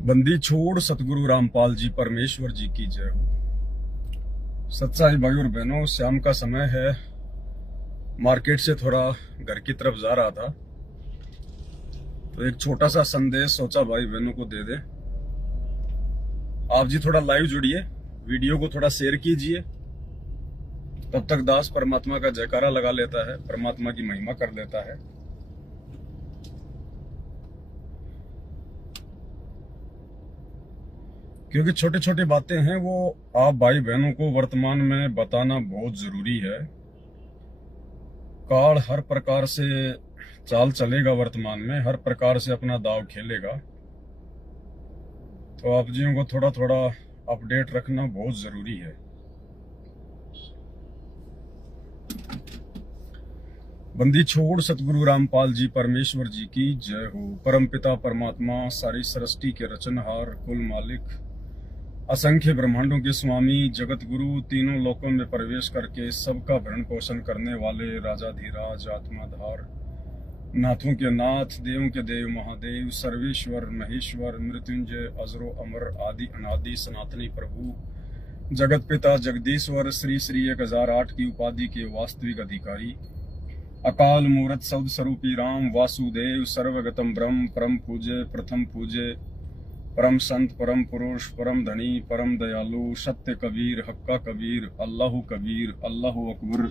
बंदी छोड़ सतगुरु रामपाल जी परमेश्वर जी की जय हो। सच्चाई भाई और बहनों, शाम का समय है। मार्केट से थोड़ा घर की तरफ जा रहा था तो एक छोटा सा संदेश सोचा भाई बहनों को दे दे। आप जी थोड़ा लाइव जुड़िए, वीडियो को थोड़ा शेयर कीजिए। तब तक दास परमात्मा का जयकारा लगा लेता है, परमात्मा की महिमा कर लेता है। क्योंकि छोटी छोटी बातें हैं, वो आप भाई बहनों को वर्तमान में बताना बहुत जरूरी है। काल हर प्रकार से चाल चलेगा, वर्तमान में हर प्रकार से अपना दाव खेलेगा। तो आप जियों को थोड़ा थोड़ा अपडेट रखना बहुत जरूरी है। बंदी छोड़ सतगुरु रामपाल जी परमेश्वर जी की जय हो। परमपिता परमात्मा, सारी सृष्टि के रचनहार, कुल मालिक, असंख्य ब्रह्मांडों के स्वामी, जगत गुरु, तीनों लोकों में प्रवेश करके सबका भरण पोषण करने वाले राजाधिराज, आत्माधार, नाथों के नाथ, देवों के देव, महादेव, सर्वेश्वर, महेश्वर, मृत्युंजय, अजरो अमर, आदि अनादि, सनातनी प्रभु, जगत पिता, जगदीश्वर, श्री श्री 1008 की उपाधि के वास्तविक अधिकारी, अकाल मूर्त सौद स्वरूपी राम, वासुदेव, सर्वगतम ब्रह्म, परम पूज्य, प्रथम पूज्य, परम संत, परम पुरुष, परम धनी, परम दयालु, सत्य कबीर, हक्का कबीर, अल्लाहु कबीर, अल्लाहु अकबर,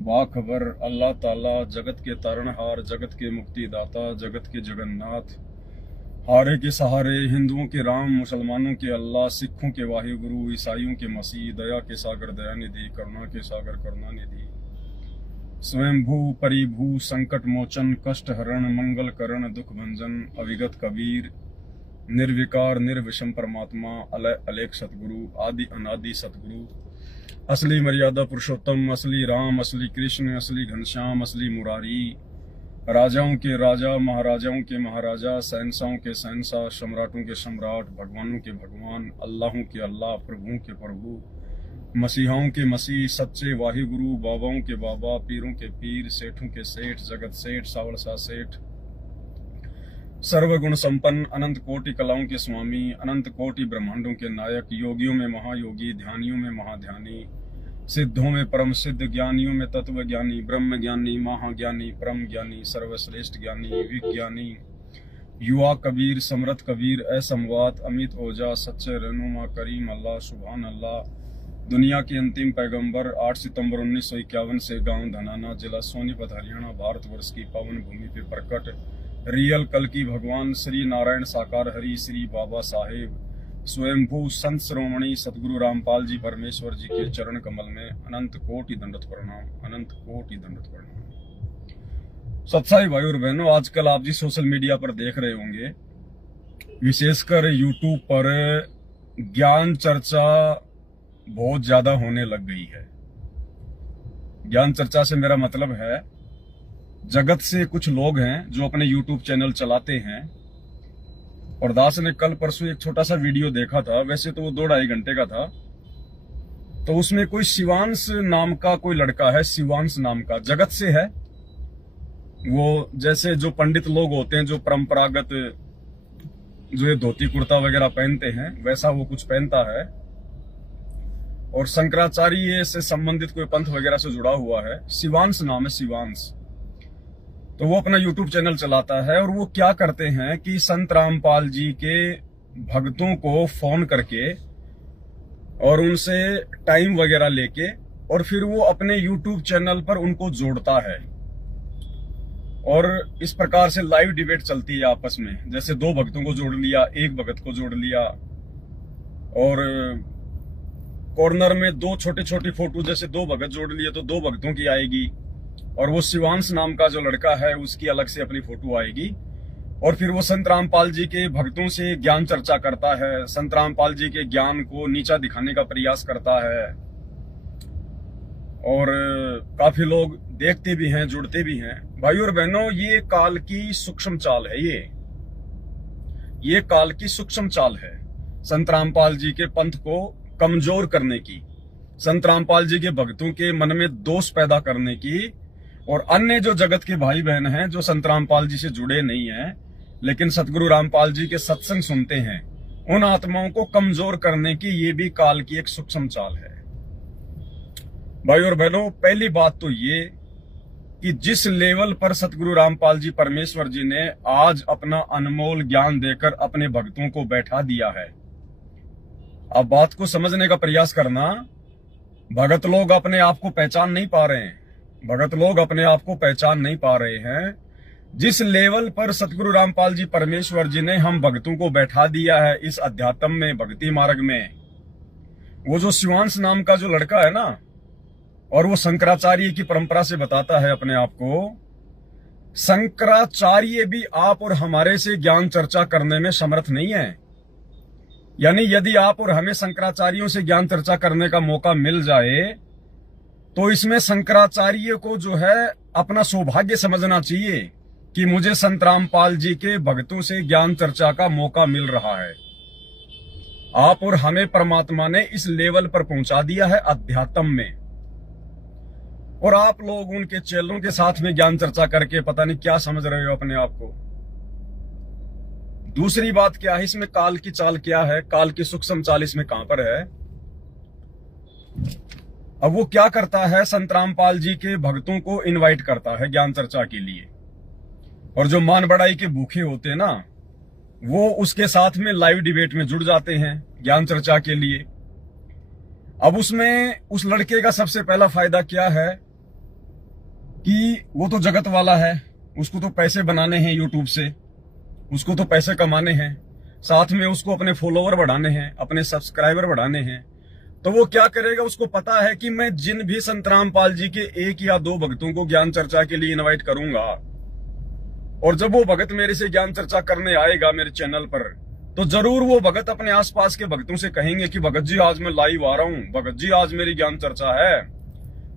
बाखबर, अल्लाह ताला, जगत के तारणहार, जगत के मुक्तिदाता, जगत के जगन्नाथ, हारे के सहारे, हिंदुओं के राम, मुसलमानों के अल्लाह, सिखों के वाहिगुरु, ईसाइयों के मसीह, दया के सागर दयानिधि, करुणा के सागर करुणानिधि, स्वयंभू परिभू, संकट मोचन, कष्ट हरण, मंगल करण, दुख भंजन, अविगत कबीर, निर्विकार निर्विषम परमात्मा, अलय अलेख सतगुरु, आदि अनादि सतगुरु, असली मर्यादा पुरुषोत्तम, असली राम, असली कृष्ण, असली घनश्याम, असली मुरारी, राजाओं के राजा, महाराजाओं के महाराजा, शहंशाहों के शहंशाह, सम्राटों के सम्राट, भगवानों के भगवान, अल्लाहों के अल्लाह, प्रभुओं के प्रभु, मसीहाओं के मसीह, सच्चे वाहिगुरु, बाबाओं के बाबा, पीरों के पीर, सेठों के सेठ, जगत सेठ, सावरसा सेठ, सर्वगुण संपन्न, अनंत कोटि कलाओं के स्वामी, अनंत कोटि ब्रह्मांडों के नायक, योगियों में महायोगी, ध्यानियों में महाध्यानी, सिद्धों में परम सिद्ध, ज्ञानियों में तत्व ज्ञानी, ब्रह्म ज्ञानी, महाज्ञानी, परम ज्ञानी, सर्वश्रेष्ठ ज्ञानी, विज्ञानी, युवा कबीर, समरथ कबीर, असमवात, अमित ओजा, सच्चे रहनुमा, करीम अल्लाह, सुभान अल्लाह, दुनिया के अंतिम पैगंबर, 8 सितंबर 1951 से गांव धनाना, जिला सोनीपत, हरियाणा, भारतवर्ष की पावन भूमि पे प्रकट रियल कल की भगवान श्री नारायण साकार हरि, श्री बाबा साहेब स्वयंभू संत श्रोमणी सतगुरु रामपाल जी परमेश्वर जी के चरण कमल में अनंत कोटि दंडवत प्रणाम, अनंत कोटि दंडवत प्रणाम। सत्साई भाई और बहनों, आजकल आप जी सोशल मीडिया पर देख रहे होंगे, विशेषकर यूट्यूब पर ज्ञान चर्चा बहुत ज्यादा होने लग गई है। ज्ञान चर्चा से मेरा मतलब है, जगत से कुछ लोग हैं जो अपने YouTube चैनल चलाते हैं। और दास ने कल परसों एक छोटा सा वीडियो देखा था, वैसे तो वो 2-2.5 घंटे का था। तो उसमें कोई शिवांश नाम का कोई लड़का है, शिवांश नाम का, जगत से है वो। जैसे जो पंडित लोग होते हैं, जो परंपरागत जो ये धोती कुर्ता वगैरह पहनते हैं, वैसा वो कुछ पहनता है। और शंकराचार्य से संबंधित कोई पंथ वगैरह से जुड़ा हुआ है। शिवांश नाम है, शिवांश। तो वो अपना YouTube चैनल चलाता है और वो क्या करते हैं कि संत रामपाल जी के भक्तों को फोन करके और उनसे टाइम वगैरह लेके और फिर वो अपने YouTube चैनल पर उनको जोड़ता है। और इस प्रकार से लाइव डिबेट चलती है आपस में। जैसे 2 भक्तों को जोड़ लिया, 1 भगत को जोड़ लिया, और कॉर्नर में 2 छोटी छोटी फोटो, जैसे 2 भगत जोड़ लिए तो 2 भक्तों की आएगी, और वो शिवांश नाम का जो लड़का है उसकी अलग से अपनी फोटो आएगी। और फिर वो संत रामपाल जी के भक्तों से ज्ञान चर्चा करता है, संत रामपाल जी के ज्ञान को नीचा दिखाने का प्रयास करता है। और काफी लोग देखते भी हैं, जुड़ते भी हैं। भाई और बहनों, ये काल की सूक्ष्म चाल है। ये काल की सूक्ष्म चाल है, संत रामपाल जी के पंथ को कमजोर करने की, संत रामपाल जी के भक्तों के मन में दोष पैदा करने की, और अन्य जो जगत के भाई बहन हैं जो संत रामपाल जी से जुड़े नहीं हैं, लेकिन सतगुरु रामपाल जी के सत्संग सुनते हैं, उन आत्माओं को कमजोर करने की ये भी काल की एक सूक्ष्म चाल है। भाई और बहनों, पहली बात तो ये कि जिस लेवल पर सतगुरु रामपाल जी परमेश्वर जी ने आज अपना अनमोल ज्ञान देकर अपने भक्तों को बैठा दिया है, अब बात को समझने का प्रयास करना। भगत लोग अपने आप को पहचान नहीं पा रहे हैं, भगत लोग अपने आप को पहचान नहीं पा रहे हैं। जिस लेवल पर सतगुरु रामपाल जी परमेश्वर जी ने हम भक्तों को बैठा दिया है इस अध्यात्म में, भक्ति मार्ग में, वो जो शिवांश नाम का जो लड़का है ना, और वो शंकराचार्य की परंपरा से बताता है अपने आप को, शंकराचार्य भी आप और हमारे से ज्ञान चर्चा करने में समर्थ नहीं है। यानी यदि आप और हमें शंकराचार्यों से ज्ञान चर्चा करने का मौका मिल जाए तो इसमें शंकराचार्य को जो है अपना सौभाग्य समझना चाहिए कि मुझे संत रामपाल जी के भक्तों से ज्ञान चर्चा का मौका मिल रहा है। आप और हमें परमात्मा ने इस लेवल पर पहुंचा दिया है अध्यात्म में, और आप लोग उनके चेलों के साथ में ज्ञान चर्चा करके पता नहीं क्या समझ रहे हो अपने आप को। दूसरी बात क्या है, इसमें काल की चाल क्या है, काल की सूक्ष्म चाल इसमें कहां पर है। अब वो क्या करता है, संत रामपाल जी के भक्तों को इनवाइट करता है ज्ञान चर्चा के लिए, और जो मान बढ़ाई के भूखे होते हैं ना, वो उसके साथ में लाइव डिबेट में जुड़ जाते हैं ज्ञान चर्चा के लिए। अब उसमें उस लड़के का सबसे पहला फायदा क्या है कि वो तो जगत वाला है, उसको तो पैसे बनाने हैं यूट्यूब से, उसको तो पैसे कमाने हैं, साथ में उसको अपने फॉलोवर बढ़ाने हैं, अपने सब्सक्राइबर बढ़ाने हैं। तो वो क्या करेगा, उसको पता है कि मैं जिन भी संत रामपाल जी के 1 या 2 भक्तों को ज्ञान चर्चा के लिए इनवाइट करूंगा, और जब वो भगत मेरे से ज्ञान चर्चा करने आएगा मेरे चैनल पर, तो जरूर वो भगत अपने आसपास के भक्तों से कहेंगे कि भगत जी आज मैं लाइव आ रहा हूं, भगत जी आज मेरी ज्ञान चर्चा है।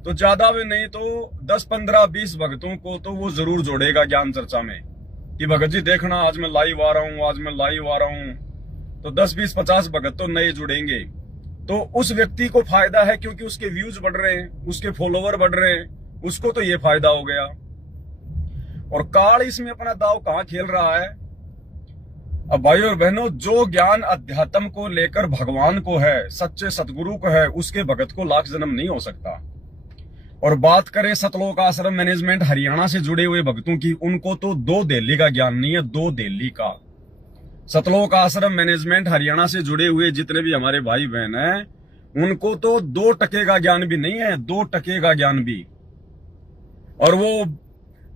तो ज्यादा में नहीं तो 10, 15, 20 भक्तों को तो वो जरूर जोड़ेगा ज्ञान चर्चा में कि भगत जी देखना आज मैं लाइव आ रहा हूं, आज मैं लाइव आ रहा हूं। तो 10, 20, 50 भगत तो नए जुड़ेंगे। तो उस व्यक्ति को फायदा है क्योंकि उसके व्यूज बढ़ रहे हैं, उसके फॉलोवर बढ़ रहे हैं, उसको तो ये फायदा हो गया। और काल इसमें अपना दाव कहां खेल रहा है। अब भाई और बहनों, जो ज्ञान अध्यात्म को लेकर भगवान को है, सच्चे सतगुरु को है, उसके भगत को लाख जन्म नहीं हो सकता। और बात करें सतलोक आश्रम मैनेजमेंट हरियाणा से जुड़े हुए भक्तों की, उनको तो 2 दिल्ली का ज्ञान नहीं है, 2 दिल्ली का। सतलोक आश्रम मैनेजमेंट हरियाणा से जुड़े हुए जितने भी हमारे भाई बहन हैं, उनको तो 2 टके का ज्ञान भी नहीं है, 2 टके का ज्ञान भी। और वो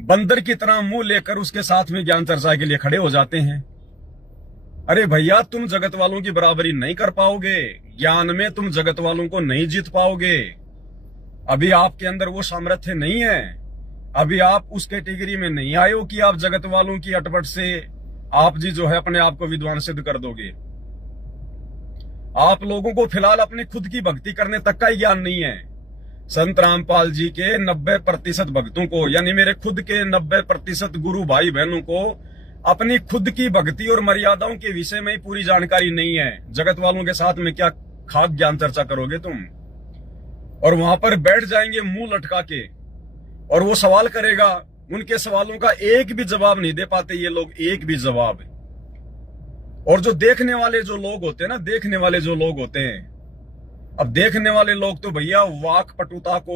बंदर की तरह मुंह लेकर उसके साथ में ज्ञान चर्चा के लिए खड़े हो जाते हैं। अरे भैया, तुम जगत वालों की बराबरी नहीं कर पाओगे, ज्ञान में तुम जगत वालों को नहीं जीत पाओगे। अभी आपके अंदर वो सामर्थ्य नहीं है, अभी आप उस कैटेगरी में नहीं आए हो कि आप जगत वालों की अटपट से आप जी जो है अपने आप को विद्वान सिद्ध कर दोगे। आप लोगों को फिलहाल अपनी खुद की भक्ति करने तक का ही ज्ञान नहीं है। संत रामपाल जी के 90% भक्तों को, यानी मेरे खुद के 90% गुरु भाई बहनों को अपनी खुद की भक्ति और मर्यादाओं के विषय में ही पूरी जानकारी नहीं है। जगत वालों के साथ में क्या खाक ज्ञान चर्चा करोगे तुम। और वहां पर बैठ जाएंगे मुंह लटका के, और वो सवाल करेगा, उनके सवालों का एक भी जवाब नहीं दे पाते ये लोग, एक भी जवाब। और जो देखने वाले जो लोग होते हैं ना, देखने वाले जो लोग होते हैं, अब देखने वाले लोग तो भैया वाक पटुता को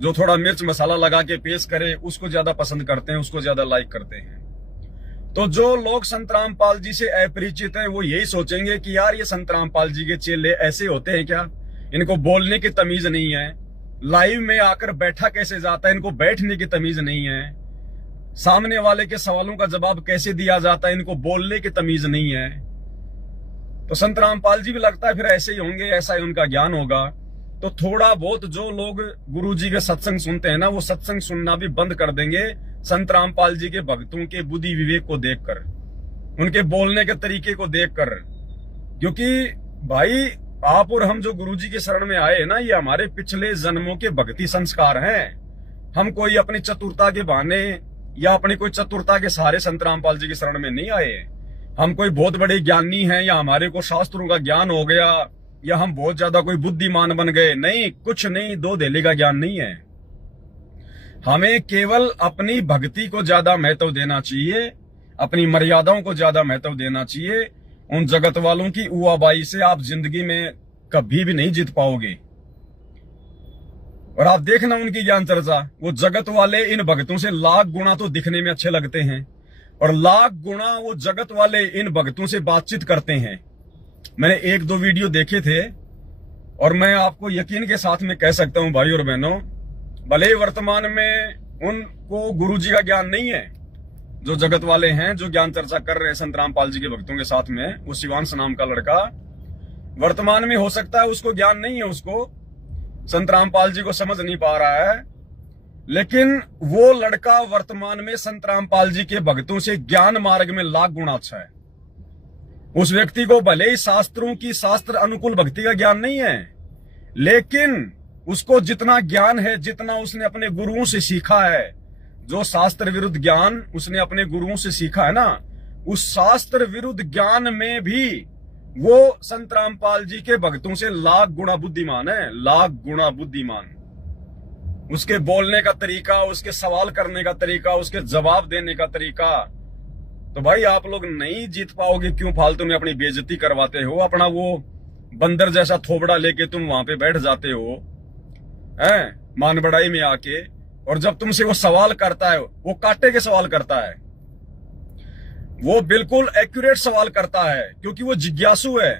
जो थोड़ा मिर्च मसाला लगा के पेश करे उसको ज्यादा पसंद करते हैं, उसको ज्यादा लाइक करते हैं। तो जो लोग संत रामपाल जी से अपरिचित हैं वो यही सोचेंगे कि यार ये संत रामपाल जी के चेले ऐसे होते हैं क्या, इनको बोलने की तमीज नहीं है, लाइव में आकर बैठा कैसे जाता है, इनको बैठने की तमीज नहीं है, सामने वाले के सवालों का जवाब कैसे दिया जाता है, इनको बोलने की तमीज नहीं है। तो संत रामपाल जी भी लगता है फिर ऐसे ही होंगे, ऐसा ही उनका ज्ञान होगा। तो थोड़ा बहुत जो लोग गुरु जी के सत्संग सुनते हैं ना, वो सत्संग सुनना भी बंद कर देंगे संत रामपाल जी के भक्तों के बुद्धि विवेक को देखकर, उनके बोलने के तरीके को देखकर। क्योंकि भाई आप और हम जो गुरु जी के शरण में आए ना, ये हमारे पिछले जन्मों के भक्ति संस्कार हैं। हम कोई अपनी चतुरता के बहाने या अपनी कोई चतुरता के सहारे संत रामपाल जी के शरण में नहीं आए। हम कोई बहुत बड़े ज्ञानी हैं या हमारे को शास्त्रों का ज्ञान हो गया या हम बहुत ज्यादा कोई बुद्धिमान बन गए, नहीं, कुछ नहीं, 2 धेले का ज्ञान नहीं है। हमें केवल अपनी भक्ति को ज्यादा महत्व देना चाहिए, अपनी मर्यादाओं को ज्यादा महत्व देना चाहिए। उन जगत वालों की उआबाई से आप जिंदगी में कभी भी नहीं जीत पाओगे। और आप देखना उनकी ज्ञान चर्चा, वो जगत वाले इन भक्तों से लाख गुना तो दिखने में अच्छे लगते हैं और लाख गुना वो जगत वाले इन भक्तों से बातचीत करते हैं। मैंने 1-2 वीडियो देखे थे और मैं आपको यकीन के साथ में कह सकता हूं भाई और बहनों, भले वर्तमान में उनको गुरु जी का ज्ञान नहीं है, जो जगत वाले हैं जो ज्ञान चर्चा कर रहे हैं संत रामपाल जी के भक्तों के साथ में, वो शिवांश नाम का लड़का वर्तमान में हो सकता है उसको ज्ञान नहीं है, उसको संत रामपाल जी को समझ नहीं पा रहा है, लेकिन वो लड़का वर्तमान में संत रामपाल जी के भक्तों से ज्ञान मार्ग में लाख गुना अच्छा है। उस व्यक्ति को भले ही शास्त्रों की शास्त्र अनुकूल भक्ति का ज्ञान नहीं है, लेकिन उसको जितना ज्ञान है, जितना उसने अपने गुरुओं से सीखा है, जो शास्त्र विरुद्ध ज्ञान उसने अपने गुरुओं से सीखा है ना, उस शास्त्र विरुद्ध ज्ञान में भी वो संत रामपाल जी के भक्तों से लाख गुना बुद्धिमान है, लाख गुना बुद्धिमान। उसके बोलने का तरीका, उसके सवाल करने का तरीका, उसके जवाब देने का तरीका। तो भाई आप लोग नहीं जीत पाओगे, क्यों फालतू में अपनी बेइज्जती करवाते हो? अपना वो बंदर जैसा थोबड़ा लेके तुम वहां पे बैठ जाते हो हैं मान बढ़ाई में आके, और जब तुमसे वो सवाल करता है, वो कांटे के सवाल करता है, वो बिल्कुल एक्यूरेट सवाल करता है, क्योंकि वो जिज्ञासु है,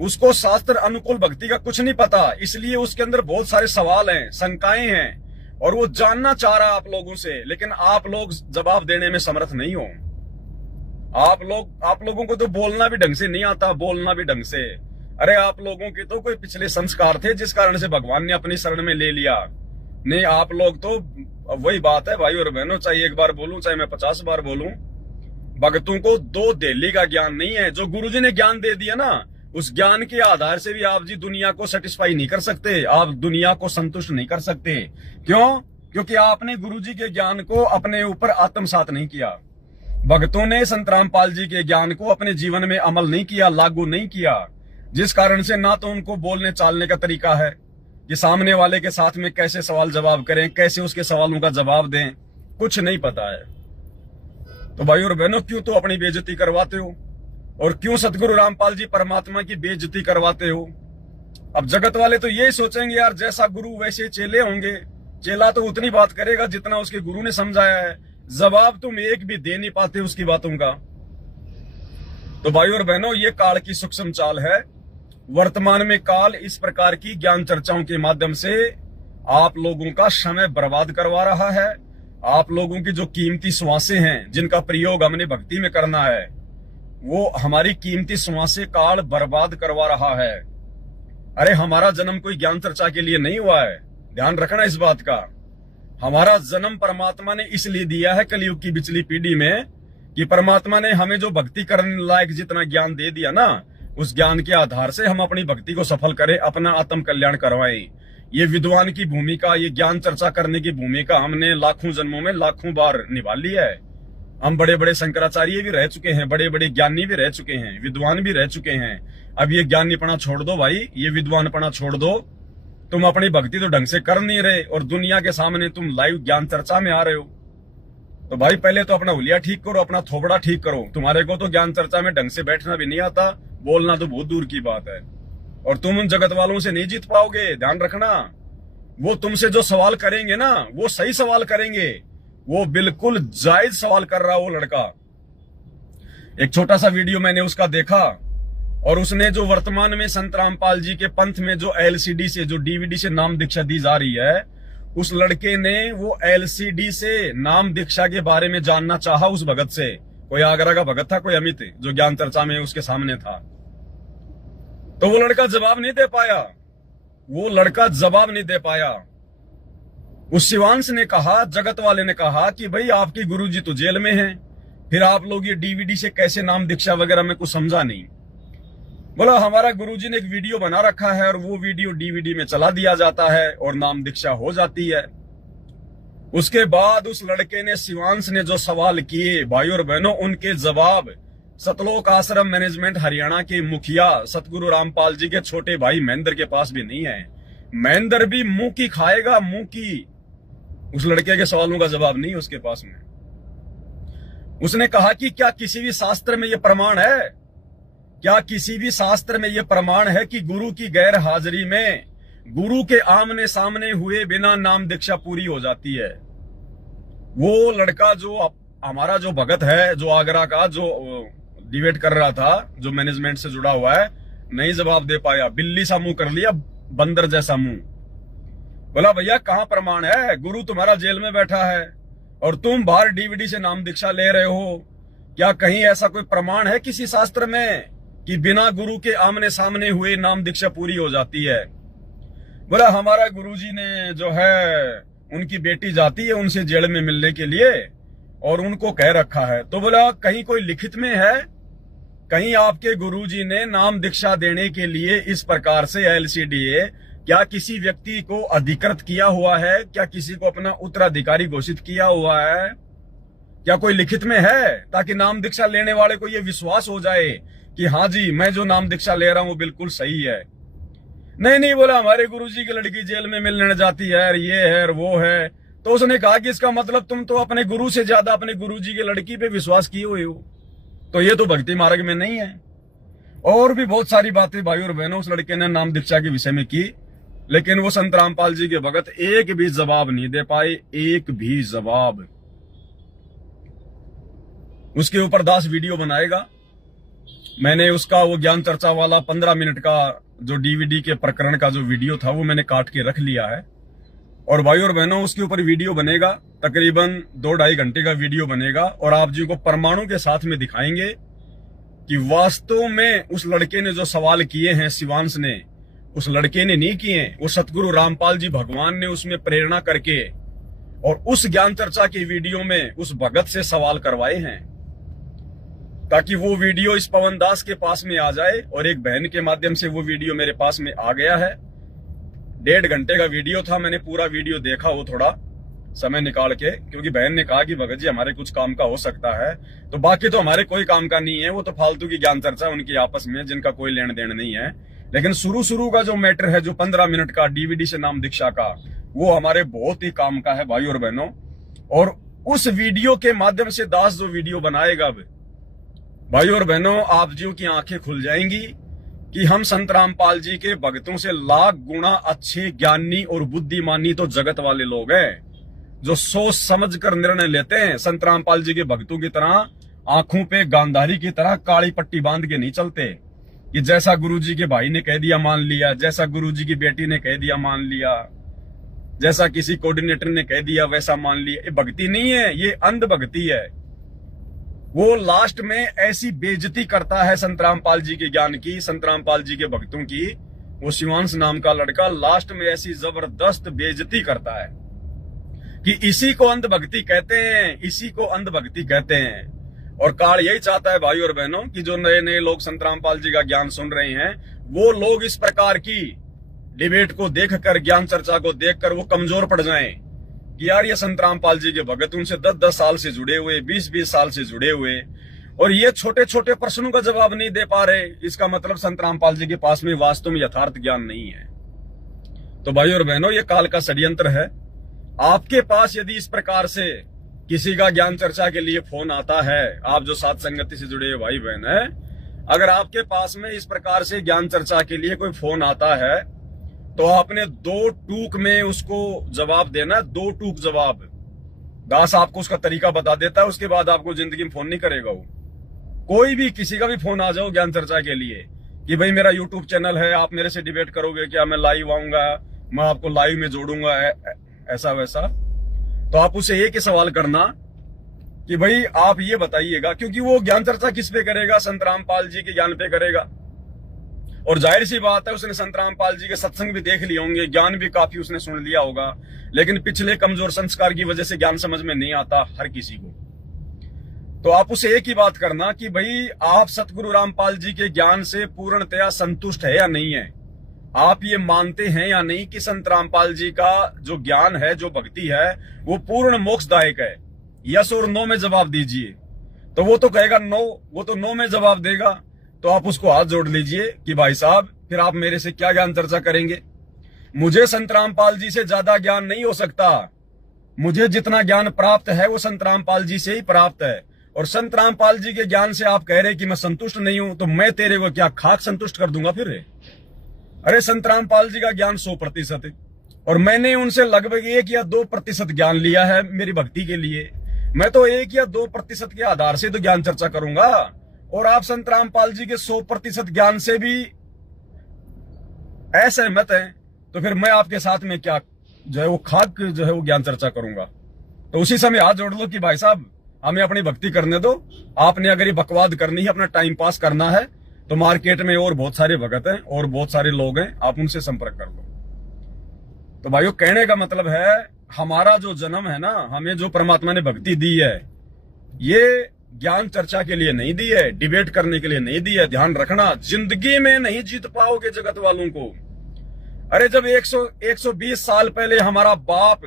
उसको शास्त्र अनुकूल भक्ति का कुछ नहीं पता, इसलिए उसके अंदर बहुत सारे सवाल हैं, शंकाएं हैं, और वो जानना चाह रहा है आप लोगों से, लेकिन आप लोग जवाब देने में समर्थ नहीं हो। आप लोगों को तो बोलना भी ढंग से नहीं आता, बोलना भी ढंग से। अरे आप लोगों के तो कोई पिछले संस्कार थे जिस कारण से भगवान ने अपनी शरण में ले लिया। नहीं, आप लोग तो वही बात है भाई और बहनों, चाहे एक बार बोलूं चाहे मैं 50 बार बोलूं, भक्तों को 2 देली का ज्ञान नहीं है। जो गुरुजी ने ज्ञान दे दिया ना, उस ज्ञान के आधार से भी आप जी दुनिया को सेटिस्फाई नहीं कर सकते, आप दुनिया को संतुष्ट नहीं कर सकते। क्यों? क्योंकि आपने गुरुजी के ज्ञान को अपने ऊपर आत्मसात नहीं किया। भक्तों ने संत रामपाल जी के ज्ञान को अपने जीवन में अमल नहीं किया, लागू नहीं किया, जिस कारण से ना तो उनको बोलने चालने का तरीका है कि सामने वाले के साथ में कैसे सवाल जवाब करें, कैसे उसके सवालों का जवाब दें, कुछ नहीं पता है। तो भाई और बहनों, क्यों तो अपनी बेइज्जती करवाते हो, और क्यों सतगुरु रामपाल जी परमात्मा की बेइज्जती करवाते हो? अब जगत वाले तो यही सोचेंगे यार जैसा गुरु वैसे चेले होंगे, चेला तो उतनी बात करेगा जितना उसके गुरु ने समझाया है, जवाब तुम एक भी दे नहीं पाते उसकी बातों का। तो भाई और बहनों, ये काल की सूक्ष्म चाल है। वर्तमान में काल इस प्रकार की ज्ञान चर्चाओं के माध्यम से आप लोगों का समय बर्बाद करवा रहा है। आप लोगों की जो कीमती श्वासें हैं, जिनका प्रयोग हमने भक्ति में करना है, वो हमारी कीमती श्वासें काल बर्बाद करवा रहा है। अरे हमारा जन्म कोई ज्ञान चर्चा के लिए नहीं हुआ है, ध्यान रखना इस बात का। हमारा जन्म परमात्मा ने इसलिए दिया है कलयुग की बिचली पीढ़ी में, कि परमात्मा ने हमें जो भक्ति करने लायक जितना ज्ञान दे दिया ना, उस ज्ञान के आधार से हम अपनी भक्ति को सफल करें, अपना आत्म कल्याण करवाएं। ये विद्वान की भूमिका, ये ज्ञान चर्चा करने की भूमिका हमने लाखों जन्मों में लाखों बार निभा ली है। हम बड़े बड़े शंकराचार्य भी रह चुके हैं, बड़े बड़े ज्ञानी भी रह चुके हैं, विद्वान भी रह चुके हैं। अब ये ज्ञानीपना छोड़ दो भाई, ये विद्वानपना छोड़ दो। तुम अपनी भक्ति तो ढंग से कर नहीं रहे और दुनिया के सामने तुम लाइव ज्ञान चर्चा में आ रहे हो। तो भाई पहले तो अपना हुलिया ठीक करो, अपना थोबड़ा ठीक करो। तुम्हारे को तो ज्ञान चर्चा में ढंग से बैठना भी नहीं आता, बोलना तो बहुत दूर की बात है। और तुम उन जगत वालों से नहीं जीत पाओगे, ध्यान रखना। वो तुमसे जो सवाल करेंगे ना, वो सही सवाल करेंगे, वो बिल्कुल जायज सवाल कर रहा वो लड़का। एक छोटा सा वीडियो मैंने उसका देखा, और उसने जो वर्तमान में संत रामपाल जी के पंथ में जो एलसीडी से, जो डीवीडी से नाम दीक्षा दी जा रही है, उस लड़के ने वो एलसीडी से नाम दीक्षा के बारे में जानना चाहा उस भगत से। कोई आगरा का भगत था, कोई अमित, जो ज्ञान चर्चा में उसके सामने था। तो वो लड़का जवाब नहीं दे पाया, वो लड़का जवाब नहीं दे पाया। उस शिवांश ने कहा, जगत वाले ने कहा कि भाई आपके गुरुजी तो जेल में हैं, फिर आप लोग ये डीवीडी से कैसे नाम दीक्षा वगैरह में कुछ समझा नहीं। बोला हमारा गुरुजी ने एक वीडियो बना रखा है और वो वीडियो डीवीडी में चला दिया जाता है और नाम दीक्षा हो जाती है। उसके बाद उस लड़के ने, शिवांश ने जो सवाल किए भाई और बहनों, उनके जवाब सतलोक आश्रम मैनेजमेंट हरियाणा के मुखिया सतगुरु रामपाल जी के छोटे भाई महेंद्र के पास भी नहीं है। महेंद्र भी मुंह की खाएगा, मुंह की। उस लड़के के सवालों का जवाब नहीं उसके पास में। उसने कहा कि क्या किसी भी शास्त्र में यह प्रमाण है, क्या किसी भी शास्त्र में यह प्रमाण है कि गुरु की गैर हाजिरी में गुरु के आमने सामने हुए बिना नाम दीक्षा पूरी हो जाती है। वो लड़का जो हमारा जो भगत है, जो आगरा का, जो डिबेट कर रहा था, जो मैनेजमेंट से जुड़ा हुआ है, नहीं जवाब दे पाया। बिल्ली सा मुंह कर लिया, बंदर जैसा मुंह। बोला भैया कहां प्रमाण है, गुरु तुम्हारा जेल में बैठा है और तुम बाहर डीवीडी से नाम दीक्षा ले रहे हो। क्या कहीं ऐसा कोई प्रमाण है किसी शास्त्र में कि बिना गुरु के आमने सामने हुए नाम दीक्षा पूरी हो जाती है? बोला हमारा गुरुजी ने जो है, उनकी बेटी जाती है उनसे जेल में मिलने के लिए और उनको कह रखा है। तो बोला कहीं कोई लिखित में है, कहीं आपके गुरुजी ने नाम दीक्षा देने के लिए इस प्रकार से LCDA क्या किसी व्यक्ति को अधिकृत किया हुआ है, क्या किसी को अपना उत्तराधिकारी घोषित किया हुआ है, क्या कोई लिखित में है, ताकि नाम दीक्षा लेने वाले को यह विश्वास हो जाए कि हाँ जी मैं जो नाम दीक्षा ले रहा हूं वो बिल्कुल सही है। नहीं बोला हमारे गुरुजी की लड़की जेल में मिलने जाती है, ये है और वो है। तो उसने कहा कि इसका मतलब तुम तो अपने गुरु से ज्यादा अपने गुरुजी की लड़की पे विश्वास किए हुए हो, तो ये तो भक्ति मार्ग में नहीं है। और भी बहुत सारी बातें भाई और बहनों उस लड़के ने नाम दीक्षा के विषय में की, लेकिन वो संत रामपाल जी के भगत एक भी जवाब नहीं दे पाए, एक भी जवाब। उसके ऊपर दास वीडियो बनाएगा। मैंने उसका वो ज्ञान चर्चा वाला 15 मिनट का जो डीवीडी के प्रकरण का जो वीडियो था वो मैंने काट के रख लिया है, और भाई और बहनों उसके ऊपर वीडियो बनेगा, तकरीबन 2-2.5 घंटे का वीडियो बनेगा, और आप जी को प्रमाणों के साथ में दिखाएंगे कि वास्तव में उस लड़के ने जो सवाल किए हैं, शिवांश ने, उस लड़के ने नहीं किए, वो सतगुरु रामपाल जी भगवान ने उसमें प्रेरणा करके और उस ज्ञान चर्चा की वीडियो में उस भगत से सवाल करवाए हैं, ताकि वो वीडियो इस पवन दास के पास में आ जाए। और एक बहन के माध्यम से वो वीडियो मेरे पास में आ गया है। 1.5 घंटे का वीडियो था, मैंने पूरा वीडियो देखा वो थोड़ा समय निकाल के, क्योंकि बहन ने कहा कि भगत जी हमारे कुछ काम का हो सकता है, तो बाकी तो हमारे कोई काम का नहीं है, वो तो फालतू की ज्ञान चर्चा उनकी आपस में, जिनका कोई लेन देन नहीं है। लेकिन शुरू का जो मैटर है, जो 15 मिनट का डीवीडी से नाम दीक्षा का, वो हमारे बहुत ही काम का है भाई और बहनों। और उस वीडियो के माध्यम से दास जो वीडियो बनाएगा भाई और बहनों, आप जीव की आंखें खुल जाएंगी कि हम संत रामपाल जी के भक्तों से लाख गुना अच्छे ज्ञानी और बुद्धिमानी तो जगत वाले लोग हैं, जो सोच समझ कर निर्णय लेते हैं। संत रामपाल जी के भक्तों की तरह आंखों पे गांधारी की तरह काली पट्टी बांध के नहीं चलते कि जैसा गुरुजी के भाई ने कह दिया मान लिया, जैसा गुरुजी की बेटी ने कह दिया मान लिया, जैसा किसी कोऑर्डिनेटर ने कह दिया वैसा मान लिया। ये भक्ति नहीं है, ये अंध भक्ति है। वो लास्ट में ऐसी बेइज्जती करता है संत रामपाल जी के ज्ञान की, संत रामपाल जी के भक्तों की। वो शिवांश नाम का लड़का लास्ट में ऐसी जबरदस्त बेइज्जती करता है कि इसी को अंध भक्ति कहते हैं, इसी को अंध भक्ति कहते हैं। और काल यही चाहता है भाई और बहनों कि जो नए नए लोग संत रामपाल जी का ज्ञान सुन रहे हैं, वो लोग इस प्रकार की डिबेट को देखकर, ज्ञान चर्चा को देखकर वो कमजोर पड़ जाएं कि यार ये संत रामपाल जी के भगत उनसे 10-10 साल से जुड़े हुए, 20-20 साल से जुड़े हुए, और ये छोटे छोटे प्रश्नों का जवाब नहीं दे पा रहे। इसका मतलब संत रामपाल जी के पास में वास्तव में यथार्थ ज्ञान नहीं है। तो भाई और बहनों, ये काल का षड्यंत्र है। आपके पास यदि इस प्रकार से किसी का ज्ञान चर्चा के लिए फोन आता है, आप जो साथ संगति से जुड़े हुए भाई बहन है, अगर आपके पास में इस प्रकार से ज्ञान चर्चा के लिए कोई फोन आता है, तो आपने 2 टूक में उसको जवाब देना, 2 टूक जवाब। दास आपको उसका तरीका बता देता है, उसके बाद आपको जिंदगी में फोन नहीं करेगा वो। कोई भी किसी का भी फोन आ जाओ ज्ञान चर्चा के लिए कि भाई मेरा यूट्यूब चैनल है, आप मेरे से डिबेट करोगे क्या, मैं लाइव आऊंगा, मैं आपको लाइव में जोड़ूंगा, ऐसा वैसा, तो आप उसे एक ही सवाल करना कि भाई आप ये बताइएगा, क्योंकि वो ज्ञान चर्चा किस पे करेगा, संत रामपाल जी के ज्ञान पे करेगा। और जाहिर सी बात है उसने संत रामपाल जी के सत्संग भी देख लिए होंगे, ज्ञान भी काफी उसने सुन लिया होगा, लेकिन पिछले कमजोर संस्कार की वजह से ज्ञान समझ में नहीं आता हर किसी को। तो आप उसे एक ही बात करना कि भाई आप सतगुरु रामपाल जी के ज्ञान से पूर्णतया संतुष्ट है या नहीं है, आप ये मानते हैं या नहीं कि संत रामपाल जी का जो ज्ञान है, जो भक्ति है, वो पूर्ण मोक्षदायक है। यस और नो में जवाब दीजिए। तो वो तो कहेगा नो, वो तो नो में जवाब देगा। तो आप उसको हाथ जोड़ लीजिए कि भाई साहब फिर आप मेरे से क्या ज्ञान चर्चा करेंगे। मुझे संत रामपाल जी से ज्यादा ज्ञान नहीं हो सकता। मुझे जितना ज्ञान प्राप्त है वो संत रामपाल जी से ही प्राप्त है। और संत रामपाल जी के ज्ञान से आप कह रहे कि मैं संतुष्ट नहीं हूं, तो मैं तेरे को क्या खाक संतुष्ट कर दूंगा फिर? अरे संत रामपाल जी का ज्ञान 100% है और मैंने उनसे लगभग 1 या 2% ज्ञान लिया है मेरी भक्ति के लिए। मैं तो 1 या 2% के आधार से तो ज्ञान चर्चा करूंगा, और आप संत रामपाल जी के 100% ज्ञान से भी असहमत हैं, तो फिर मैं आपके साथ में क्या जो है वो खाक जो है वो ज्ञान चर्चा करूंगा? तो उसी समय हाथ जोड़ लो कि भाई साहब हमें अपनी भक्ति करने दो। आपने अगर ये बकवाद करनी है, अपना टाइम पास करना है, तो मार्केट में और बहुत सारे भगत हैं और बहुत सारे लोग हैं, आप उनसे संपर्क कर लो। तो भाइयों, कहने का मतलब है हमारा जो जन्म है ना, हमें जो परमात्मा ने भक्ति दी है, ये ज्ञान चर्चा के लिए नहीं दी है, डिबेट करने के लिए नहीं दी है। ध्यान रखना, जिंदगी में नहीं जीत पाओगे जगत वालों को। अरे जब 120 साल पहले हमारा बाप,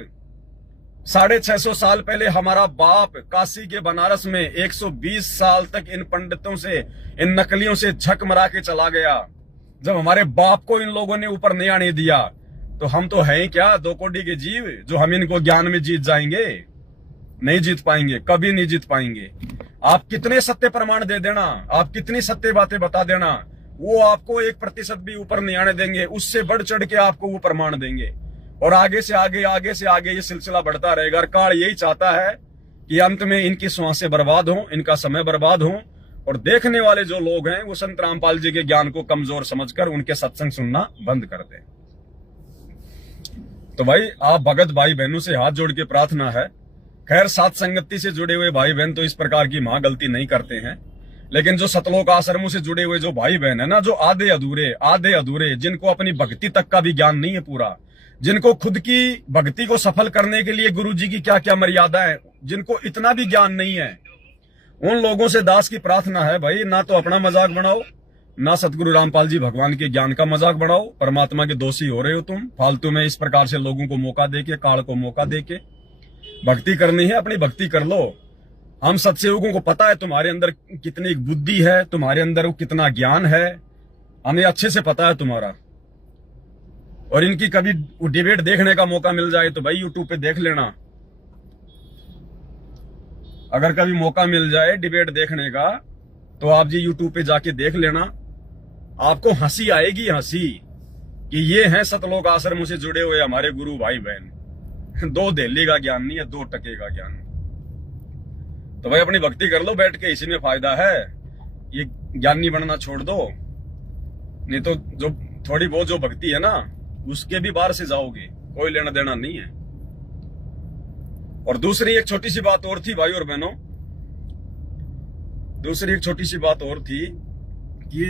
650 साल पहले हमारा बाप काशी के बनारस में 120 साल तक इन पंडितों से, इन नकलियों से झक मरा के चला गया, जब हमारे बाप को इन लोगों ने ऊपर नहीं आने दिया, तो हम तो हैं क्या 2 कोटि के जीव जो हम इनको ज्ञान में जीत जाएंगे? नहीं जीत पाएंगे, कभी नहीं जीत पाएंगे। आप कितने सत्य प्रमाण दे देना, आप कितनी सत्य बातें बता देना, वो आपको 1% भी ऊपर नहीं आने देंगे। उससे बढ़ चढ़ के आपको वो प्रमाण देंगे, और आगे से आगे ये सिलसिला बढ़ता रहेगा। और काल यही चाहता है कि अंत में इनकी श्वासें बर्बाद हो, इनका समय बर्बाद हो, और देखने वाले जो लोग हैं वो संत रामपाल जी के ज्ञान को कमजोर समझकर उनके सत्संग सुनना बंद कर दें। तो भाई, आप भगत भाई बहनों से हाथ जोड़ के प्रार्थना है, खैर साथ संगति से जुड़े हुए भाई बहन तो इस प्रकार की महा गलती नहीं करते हैं, लेकिन जो सतलोक आश्रमों से जुड़े हुए जो भाई बहन है ना, जो आधे अधूरे, जिनको अपनी भक्ति तक का भी ज्ञान नहीं है पूरा, जिनको खुद की भक्ति को सफल करने के लिए गुरु जी की क्या क्या मर्यादा है, जिनको इतना भी ज्ञान नहीं है, उन लोगों से दास की प्रार्थना है भाई, ना तो अपना मजाक बनाओ, ना सतगुरु रामपाल जी भगवान के ज्ञान का मजाक बनाओ। परमात्मा के दोषी हो रहे हो तुम फालतू में, इस प्रकार से लोगों को मौका देके, काल को मौका देके। भक्ति करनी है, अपनी भक्ति कर लो। हम सत्सेवकों को पता है तुम्हारे अंदर कितनी बुद्धि है, तुम्हारे अंदर कितना ज्ञान है, हमें अच्छे से पता है तुम्हारा। और इनकी कभी डिबेट देखने का मौका मिल जाए तो भाई यूट्यूब पे देख लेना। अगर कभी मौका मिल जाए डिबेट देखने का तो आप जी यूट्यूब पे जाके देख लेना, आपको हंसी आएगी, हंसी कि ये हैं सतलोक आश्रमों से जुड़े हुए हमारे गुरु भाई बहन। 2 दिल्ली का ज्ञान नहीं है, 2 टके का ज्ञान। तो भाई अपनी भक्ति कर लो बैठ के, इसी में फायदा है। ये ज्ञानी बनना छोड़ दो, नहीं तो जो थोड़ी बहुत जो भक्ति है ना उसके भी बाहर से जाओगे, कोई लेना देना नहीं है। और दूसरी एक छोटी सी बात और थी भाई और बहनों, दूसरी एक छोटी सी बात और थी कि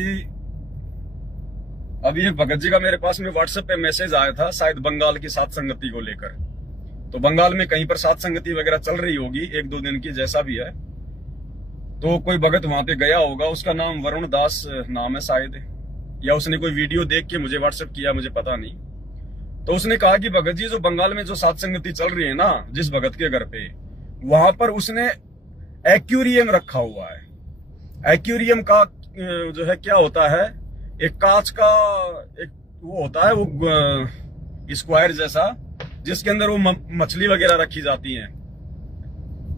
अभी एक भगत जी का मेरे पास में व्हाट्सएप पे मैसेज आया था, शायद बंगाल की सात संगति को लेकर। तो बंगाल में कहीं पर सात संगति वगैरह चल रही होगी 1-2 दिन की, जैसा भी है। तो कोई भगत वहां पे गया होगा, उसका नाम वरुण दास नाम है शायद, या उसने कोई वीडियो देख के मुझे व्हाट्सएप किया, मुझे पता नहीं। तो उसने कहा कि भगत जी जो बंगाल में जो सात संगति चल रही है ना, जिस भगत के घर पे, वहां पर उसने एक्वेरियम रखा हुआ है। एक्वेरियम का जो है क्या होता है, एक कांच का एक वो होता है, वो स्क्वायर जैसा, जिसके अंदर वो मछली वगैरह रखी जाती हैं।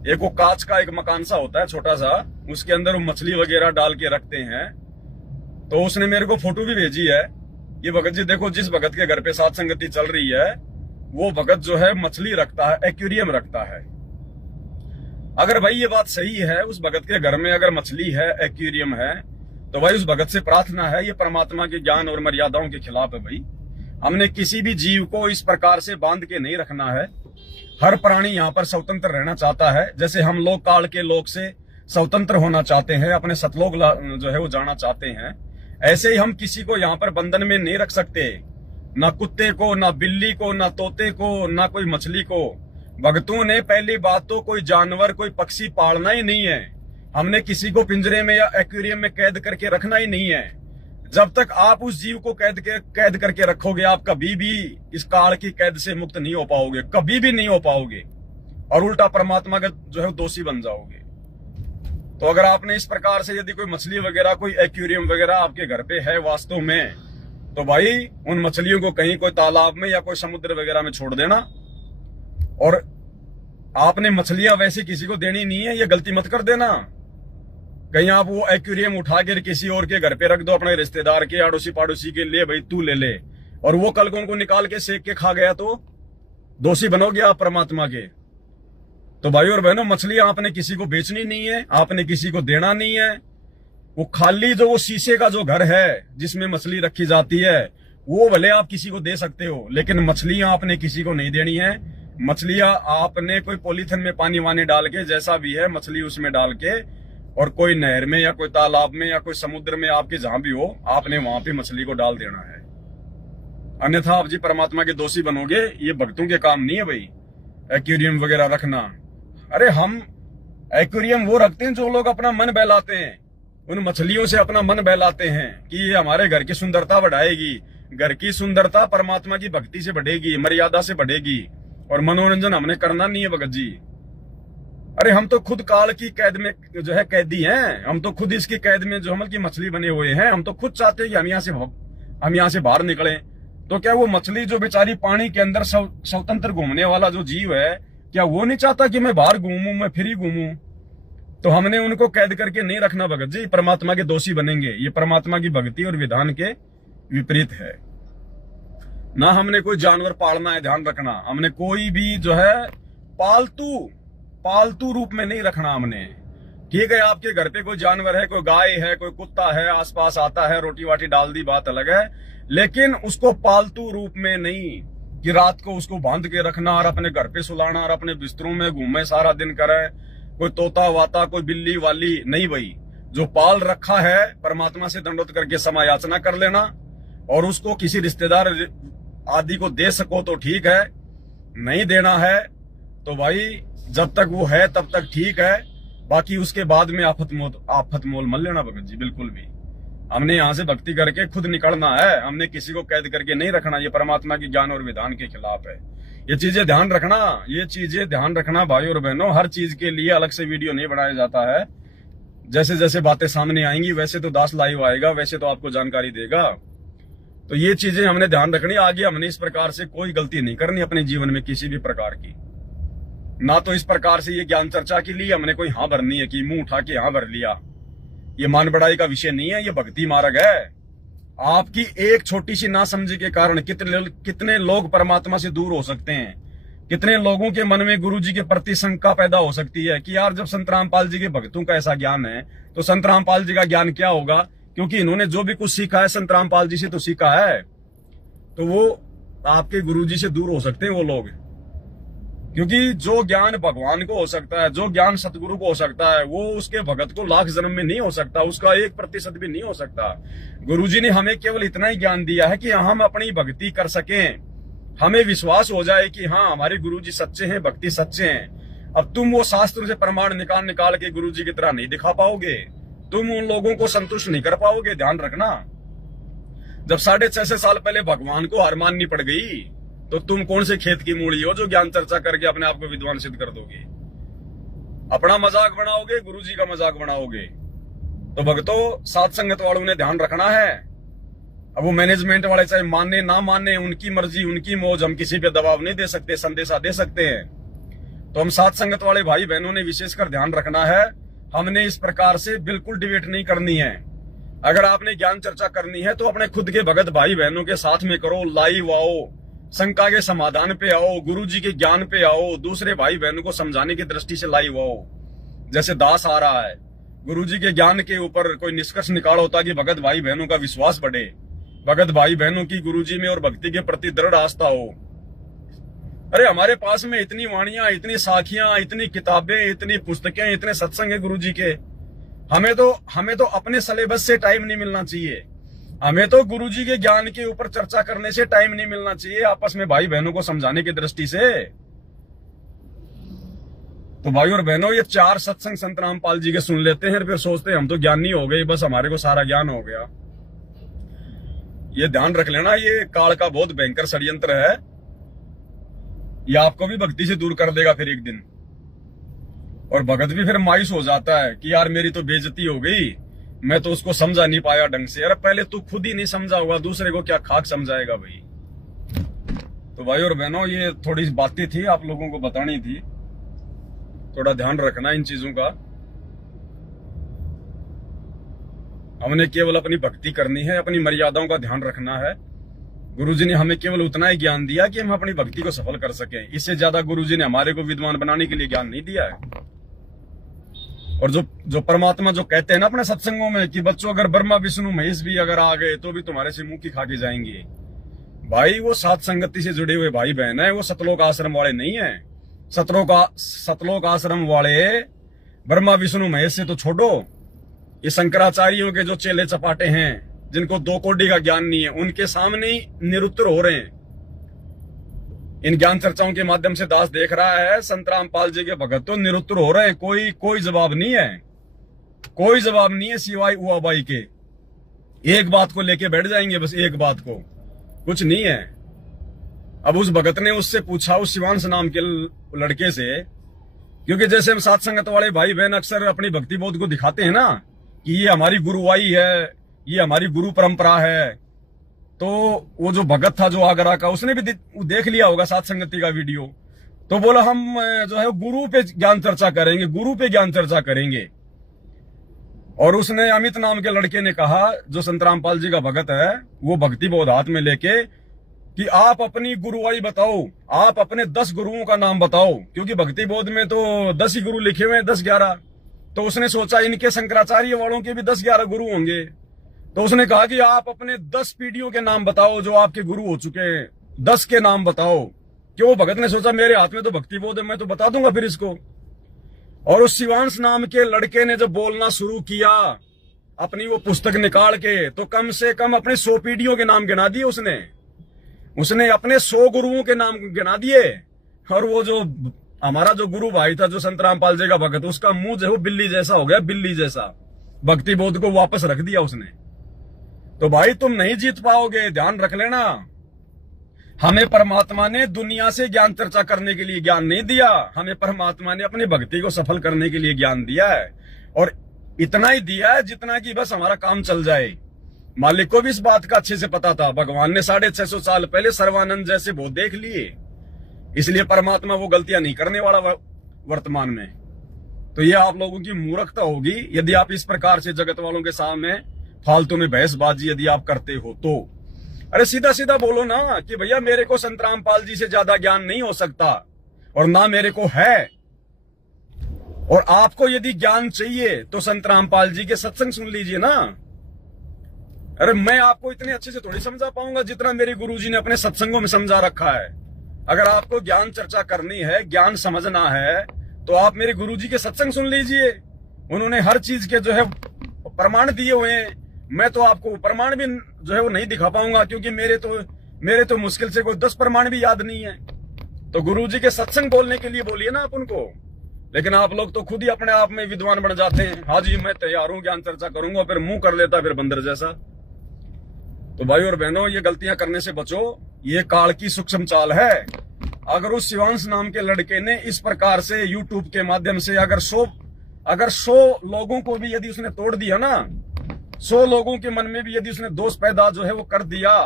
एक वो कांच का एक मकान सा होता है छोटा सा, उसके अंदर वो मछली वगैरह डाल के रखते हैं। तो उसने मेरे को फोटो भी भेजी है, ये भगत जी देखो, जिस भगत के घर पे सात संगति चल रही है वो भगत जो है मछली रखता है, एक्वेरियम रखता है। अगर भाई ये बात सही है, उस भगत के घर में अगर मछली है, एक्वेरियम है, तो भाई उस भगत से प्रार्थना है, ये परमात्मा के ज्ञान और मर्यादाओं के खिलाफ है। भाई हमने किसी भी जीव को इस प्रकार से बांध के नहीं रखना है। हर प्राणी यहाँ पर स्वतंत्र रहना चाहता है, जैसे हम लोग काल के लोक से स्वतंत्र होना चाहते हैं, अपने सतलोक जो है वो जाना चाहते हैं। ऐसे ही हम किसी को यहाँ पर बंधन में नहीं रख सकते, ना कुत्ते को, ना बिल्ली को, ना तोते को, ना कोई मछली को। भगतों ने पहली बात तो कोई जानवर, कोई पक्षी पालना ही नहीं है। हमने किसी को पिंजरे में या एक्वेरियम में कैद करके रखना ही नहीं है। जब तक आप उस जीव को कैद करके रखोगे, आप कभी भी इस काल की कैद से मुक्त नहीं हो पाओगे, कभी भी नहीं हो पाओगे, और उल्टा परमात्मा का जो है दोषी बन जाओगे। तो अगर आपने इस प्रकार से यदि कोई मछली वगैरह, कोई एक्वेरियम वगैरह आपके घर पे है वास्तव में, तो भाई उन मछलियों को कहीं कोई तालाब में या कोई समुद्र वगैरह में छोड़ देना। और आपने मछलियां वैसे किसी को देनी नहीं है, ये गलती मत कर देना। कहीं आप वो एक्वेरियम उठा के किसी और के घर पे रख दो, अपने रिश्तेदार के, अड़ोसी पड़ोसी के, ले भाई तू ले ले, और वो कल को उनको निकाल के सेक के खा गया तो दोषी बनोगे आप परमात्मा के। तो भाई और बहनों, मछलियां आपने किसी को बेचनी नहीं है, आपने किसी को देना नहीं है। वो खाली जो वो शीशे का जो घर है जिसमें मछली रखी जाती है, वो भले आप किसी को दे सकते हो, लेकिन मछलियां आपने किसी को नहीं देनी है। मछलियां आपने कोई पॉलीथिन में पानी वानी डाल के, जैसा भी है मछली उसमें डाल के, और कोई नहर में या कोई तालाब में या कोई समुद्र में, आपके जहां भी हो, आपने वहां पे मछली को डाल देना है। अन्यथा आप जी परमात्मा के दोषी बनोगे। ये भक्तों के काम नहीं है भाई एक्वेरियम वगैरह रखना। अरे हम एक्वेरियम वो रखते हैं जो लोग अपना मन बहलाते हैं, उन मछलियों से अपना मन बहलाते हैं कि ये हमारे घर की सुंदरता बढ़ाएगी। घर की सुंदरता परमात्मा की भक्ति से बढ़ेगी, मर्यादा से बढ़ेगी, और मनोरंजन हमने करना नहीं है भगत जी। अरे हम तो खुद काल की कैद में जो है कैदी हैं, हम तो खुद इसकी कैद में जो हमल की मछली बने हुए हैं। हम तो खुद चाहते हैं कि हम यहाँ से बाहर निकलें। तो क्या वो मछली जो बेचारी पानी के अंदर स्वतंत्र घूमने वाला जो जीव है, क्या वो नहीं चाहता कि मैं बाहर घूमूं, मैं फ्री घूमूं? तो हमने उनको कैद करके नहीं रखना भगत जी, परमात्मा के दोषी बनेंगे। ये परमात्मा की भक्ति और विधान के विपरीत है। ना हमने कोई जानवर पालना है, ध्यान रखना। हमने कोई भी जो है पालतू रूप में नहीं रखना हमने। ठीक है, आपके घर पे कोई जानवर है, कोई गाय है, कोई कुत्ता है, आसपास आता है, रोटी वाटी डाल दी, बात अलग है, लेकिन उसको पालतू रूप में नहीं कि रात को उसको बांध के रखना और अपने घर पे सुलाना और अपने बिस्तरों में घूमे सारा दिन करे, कोई तोता वाता, कोई बिल्ली वाली नहीं भाई। जो पाल रखा है, परमात्मा से दंडोत करके समायाचना कर लेना, और उसको किसी रिश्तेदार आदि को दे सको तो ठीक है, नहीं देना है तो भाई जब तक वो है तब तक ठीक है, बाकी उसके बाद में आफत मोल मत लेना भगत जी, बिल्कुल भी। हमने यहाँ से भक्ति करके खुद निकलना है, हमने किसी को कैद करके नहीं रखना। ये परमात्मा की ज्ञान और विधान के खिलाफ है। ये चीजें ध्यान रखना, ये चीजें ध्यान रखना भाई और बहनों। हर चीज के लिए अलग से वीडियो नहीं बनाया जाता है। जैसे जैसे बातें सामने आएंगी वैसे तो दास लाइव आएगा, वैसे तो आपको जानकारी देगा। तो ये चीजें हमने ध्यान रखनी। आगे हमने इस प्रकार से कोई गलती नहीं करनी अपने जीवन में किसी भी प्रकार की। ना तो इस प्रकार से ये ज्ञान चर्चा के लिए हमने कोई हाँ भरनी है कि मुंह उठा के हाँ भर लिया। ये मान बढ़ाई का विषय नहीं है, ये भक्ति मार्ग है। आपकी एक छोटी सी नासमझी के कारण कितने लोग परमात्मा से दूर हो सकते हैं। कितने लोगों के मन में गुरु जी के प्रति शंका पैदा हो सकती है कि यार जब संत रामपाल जी के भक्तों का ऐसा ज्ञान है तो संत रामपाल जी का ज्ञान क्या होगा, क्योंकि इन्होंने जो भी कुछ सीखा है संत रामपाल जी से तो सीखा है। तो वो आपके गुरु जी से दूर हो सकते हैं वो लोग, क्योंकि जो ज्ञान भगवान को हो सकता है, जो ज्ञान सतगुरु को हो सकता है, वो उसके भगत को लाख जन्म में नहीं हो सकता, उसका 1% भी नहीं हो सकता। गुरुजी ने हमें केवल इतना ही ज्ञान दिया है कि हम अपनी भक्ति कर सकें, हमें विश्वास हो जाए कि हाँ हमारे गुरुजी सच्चे हैं, भक्ति सच्चे हैं। अब तुम वो शास्त्र से प्रमाण निकाल के गुरुजी की तरह नहीं दिखा पाओगे, तुम उन लोगों को संतुष्ट नहीं कर पाओगे। ध्यान रखना, जब 650 साल पहले भगवान को हार माननी पड़ गई तो तुम कौन से खेत की मूली हो जो ज्ञान चर्चा करके अपने आप को विद्वान सिद्ध कर दोगे। अपना मजाक बनाओगे, गुरुजी का मजाक बनाओगे। तो भक्तों, साथ संगत वालों ने ध्यान रखना है। अब वो मैनेजमेंट वाले चाहे माने ना माने, उनकी मर्जी उनकी मौज, हम किसी पे दबाव नहीं दे सकते, संदेशा दे सकते हैं। तो हम साथ संगत वाले भाई बहनों ने विशेषकर ध्यान रखना है। हमने इस प्रकार से बिल्कुल डिबेट नहीं करनी है। अगर आपने ज्ञान चर्चा करनी है तो अपने खुद के भगत भाई बहनों के साथ में करो, लाइव आओ, शंका के समाधान पे आओ, गुरुजी के ज्ञान पे आओ, दूसरे भाई बहनों को समझाने की दृष्टि से लाइव आओ। जैसे दास आ रहा है, गुरुजी के ज्ञान के ऊपर कोई निष्कर्ष निकालो ताकि भगत भाई बहनों का विश्वास बढ़े, भगत भाई बहनों की गुरुजी में और भक्ति के प्रति दृढ़ आस्था हो। अरे हमारे पास में इतनी वाणियां, इतनी साखियां, इतनी किताबें, इतनी पुस्तकें, इतने सत्संग है गुरुजी के। हमें तो अपने सिलेबस से टाइम नहीं मिलना चाहिए। हमें तो गुरुजी के ज्ञान के ऊपर चर्चा करने से टाइम नहीं मिलना चाहिए, आपस में भाई बहनों को समझाने की दृष्टि से। तो भाई और बहनों, ये 4 सत्संग संत रामपाल जी के सुन लेते हैं, फिर सोचते हैं हम तो ज्ञानी हो गए, बस हमारे को सारा ज्ञान हो गया। ये ध्यान रख लेना, ये काल का बहुत भयंकर षड्यंत्र है। ये आपको भी भक्ति से दूर कर देगा फिर एक दिन। और भगत भी फिर मायूस हो जाता है कि यार मेरी तो बेइज्जती हो गई, मैं तो उसको समझा नहीं पाया ढंग से। अरे पहले तू खुद ही नहीं समझा होगा, दूसरे को क्या खाक समझाएगा भाई। तो भाई और बहनों, ये थोड़ी बातें थी आप लोगों को बतानी थी। थोड़ा ध्यान रखना इन चीजों का। हमने केवल अपनी भक्ति करनी है, अपनी मर्यादाओं का ध्यान रखना है। गुरुजी ने हमें केवल उतना ही ज्ञान दिया कि हम अपनी भक्ति को सफल कर सकें। इससे ज्यादा गुरुजी ने हमारे को विद्वान बनाने के लिए ज्ञान नहीं दिया है। और जो परमात्मा जो कहते हैं ना अपने सत्संगों में कि बच्चों अगर ब्रह्मा विष्णु महेश भी अगर आ गए तो भी तुम्हारे से मुंह की खा के जाएंगे, भाई वो सात संगति से जुड़े हुए भाई बहन है, वो सतलोक आश्रम वाले नहीं है। सतलोक आश्रम वाले ब्रह्मा विष्णु महेश से तो छोड़ो, ये शंकराचार्यों के जो चेले चपाटे हैं जिनको 2 कोड़ी का ज्ञान नहीं है, उनके सामने ही निरुत्तर हो रहे हैं। इन ज्ञान चर्चाओं के माध्यम से दास देख रहा है संत रामपाल जी के भगत तो निरुत्तर हो रहे हैं। कोई जवाब नहीं है, कोई जवाब नहीं है सिवाय उआबाई के। एक बात को लेके बैठ जाएंगे, बस एक बात को, कुछ नहीं है। अब उस भगत ने उससे पूछा, उस शिवांश नाम के लड़के से, क्योंकि जैसे हम सात संगत वाले भाई बहन अक्सर अपनी भक्ति बोध को दिखाते हैं ना कि ये हमारी गुरुवाई है, ये हमारी गुरु परंपरा है, तो वो जो भगत था जो आगरा का, उसने भी देख लिया होगा सात संगति का वीडियो, तो बोला हम जो है गुरु पे ज्ञान चर्चा करेंगे, गुरु पे ज्ञान चर्चा करेंगे। और उसने अमित नाम के लड़के ने कहा, जो संत रामपाल जी का भगत है, वो भक्ति बोध हाथ में लेके कि आप अपनी गुरुवाई बताओ, आप अपने 10 गुरुओं का नाम बताओ, क्योंकि भक्ति बोध में तो 10 ही गुरु लिखे हुए हैं, 10-11। तो उसने सोचा इनके शंकराचार्य वालों के भी 10-11 गुरु होंगे। तो उसने कहा कि आप अपने 10 पीढ़ियों के नाम बताओ जो आपके गुरु हो चुके हैं, 10 के नाम बताओ। क्यों? भगत ने सोचा मेरे हाथ में तो भक्ति बोध है, मैं तो बता दूंगा फिर इसको। और उस शिवांश नाम के लड़के ने जब बोलना शुरू किया, अपनी वो पुस्तक निकाल के, तो कम से कम अपने 100 पीढ़ियों के नाम गिना दिए उसने अपने 100 गुरुओं के नाम गिना दिए। और वो जो हमारा जो गुरु भाई था, जो संत रामपाल जी का भगत, उसका मुंह जो है बिल्ली जैसा हो गया, बिल्ली जैसा। भक्ति बोध को वापस रख दिया उसने। तो भाई तुम नहीं जीत पाओगे, ध्यान रख लेना। हमें परमात्मा ने दुनिया से ज्ञान चर्चा करने के लिए ज्ञान नहीं दिया, हमें परमात्मा ने अपनी भक्ति को सफल करने के लिए ज्ञान दिया है। और इतना ही दिया है जितना कि बस हमारा काम चल जाए। मालिक को भी इस बात का अच्छे से पता था। भगवान ने 650 साल पहले सर्वानंद जैसे बोध देख लिए, इसलिए परमात्मा वो गलतियां नहीं करने वाला वर्तमान में। तो ये आप लोगों की मूर्खता होगी यदि आप इस प्रकार से जगत वालों के सामने फालतू में बहसबाजी यदि आप करते हो तो। अरे सीधा सीधा बोलो ना कि भैया मेरे को संत रामपाल जी से ज्यादा ज्ञान नहीं हो सकता और ना मेरे को है, और आपको यदि ज्ञान चाहिए तो संत रामपाल जी के सत्संग सुन लीजिए ना। अरे मैं आपको इतने अच्छे से थोड़ी समझा पाऊंगा जितना मेरे गुरुजी ने अपने सत्संगों में समझा रखा है। अगर आपको ज्ञान चर्चा करनी है, ज्ञान समझना है, तो आप मेरे गुरुजी के सत्संग सुन लीजिए। उन्होंने हर चीज के जो है प्रमाण दिए हुए हैं। मैं तो आपको प्रमाण भी जो है वो नहीं दिखा पाऊंगा, क्योंकि मेरे तो मुश्किल से कोई 10 प्रमाण भी याद नहीं है। तो गुरुजी के सत्संग बोलने के लिए बोलिए ना आप उनको। लेकिन आप लोग तो खुद ही अपने आप में विद्वान बन जाते हैं। हाँ जी मैं तैयार हूं, ज्ञान चर्चा करूंगा, फिर मुंह कर लेता फिर बंदर जैसा। तो भाई और बहनों, ये गलतियां करने से बचो, ये काल की सूक्ष्म चाल है। अगर उस शिवांश नाम के लड़के ने इस प्रकार से यूट्यूब के माध्यम से अगर 100 लोगों को भी यदि उसने तोड़ दिया ना, 100 लोगों के मन में भी यदि उसने दोष पैदा जो है वो कर दिया,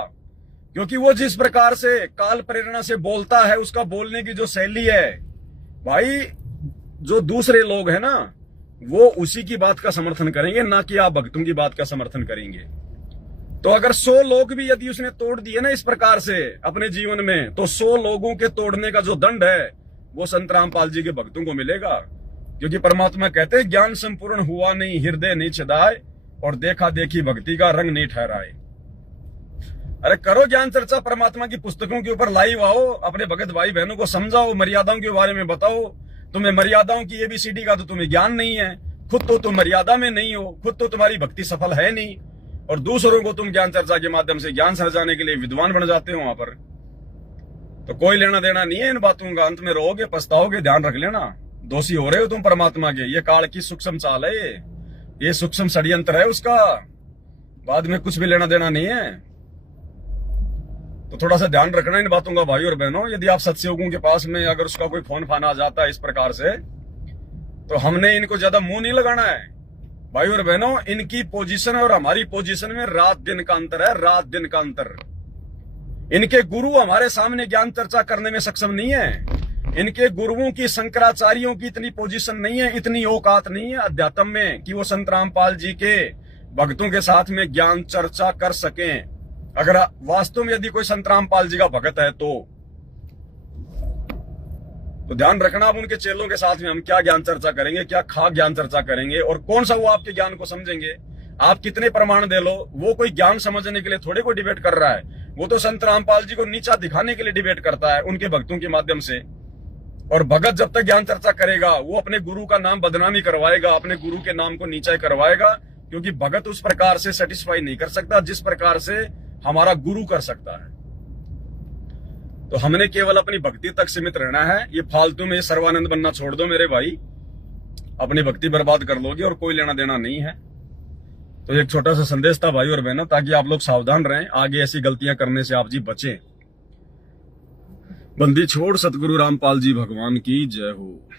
क्योंकि वो जिस प्रकार से काल प्रेरणा से बोलता है, उसका बोलने की जो शैली है, भाई जो दूसरे लोग हैं ना वो उसी की बात का समर्थन करेंगे, ना कि आप भक्तों की बात का समर्थन करेंगे। तो अगर 100 लोग भी यदि उसने तोड़ दिए ना इस प्रकार से अपने जीवन में, तो 100 लोगों के तोड़ने का जो दंड है वो संत रामपाल जी के भक्तों को मिलेगा। क्योंकि परमात्मा कहते हैं ज्ञान संपूर्ण हुआ नहीं, हृदय नहीं छदाए, और देखा देखी भक्ति का रंग नहीं ठहराए। अरे करो ज्ञान चर्चा, परमात्मा की पुस्तकों के ऊपर लाइव आओ, अपने भगत भाई बहनों को समझाओ, मर्यादाओं के बारे में बताओ। तुम्हें मर्यादाओं की एबीसीडी का तो तुम्हें ज्ञान नहीं है, खुद तो तुम मर्यादा में नहीं हो, खुद तो तुम्हारी भक्ति सफल है नहीं, और दूसरों को तुम ज्ञान चर्चा के माध्यम से ज्ञान समझाने के लिए विद्वान बन जाते हो वहां पर। तो कोई लेना देना नहीं है इन बातों का। अंत में रहोगे, पछताओगे, ध्यान रख लेना। दोषी हो रहे हो तुम परमात्मा के। ये काल की सूक्ष्म चाल है, ये सूक्ष्म षड्यंत्र है उसका, बाद में कुछ भी लेना देना नहीं है। तो थोड़ा सा ध्यान रखना इन बातों का भाई और बहनों। यदि आप सत्सयोगों के पास में अगर उसका कोई फोन फान आ जाता है इस प्रकार से, तो हमने इनको ज्यादा मुंह नहीं लगाना है भाई और बहनों। इनकी पोजीशन और हमारी पोजीशन में रात दिन का अंतर है, रात दिन का अंतर। इनके गुरु हमारे सामने ज्ञान चर्चा करने में सक्षम नहीं है। इनके गुरुओं की, शंकराचार्यों की इतनी पोजीशन नहीं है, इतनी औकात नहीं है अध्यात्म में कि वो संत रामपाल जी के भक्तों के साथ में ज्ञान चर्चा कर सकें। अगर वास्तव में यदि कोई संत रामपाल जी का भगत है तो ध्यान रखना, आप उनके चेलों के साथ में हम क्या ज्ञान चर्चा करेंगे, क्या खा ज्ञान चर्चा करेंगे, और कौन सा वो आपके ज्ञान को समझेंगे। आप कितने प्रमाण दे लो, वो कोई ज्ञान समझने के लिए थोड़े कोई डिबेट कर रहा है, वो तो संत रामपाल जी को नीचा दिखाने के लिए डिबेट करता है उनके भक्तों के माध्यम से। और भगत जब तक ज्ञान चर्चा करेगा वो अपने गुरु का नाम बदनामी करवाएगा, अपने गुरु के नाम को नीचा करवाएगा, क्योंकि भगत उस प्रकार से सेटिस्फाई नहीं कर सकता जिस प्रकार से हमारा गुरु कर सकता है। तो हमने केवल अपनी भक्ति तक सीमित रहना है। ये फालतू में सर्वानंद बनना छोड़ दो मेरे भाई, अपनी भक्ति बर्बाद कर लोगे और कोई लेना देना नहीं है। तो एक छोटा सा संदेश था भाई और बहनों, ताकि आप लोग सावधान रहें, आगे ऐसी गलतियां करने से आप जी बचें। बंदी छोड़ सतगुरु रामपाल जी भगवान की जय हो।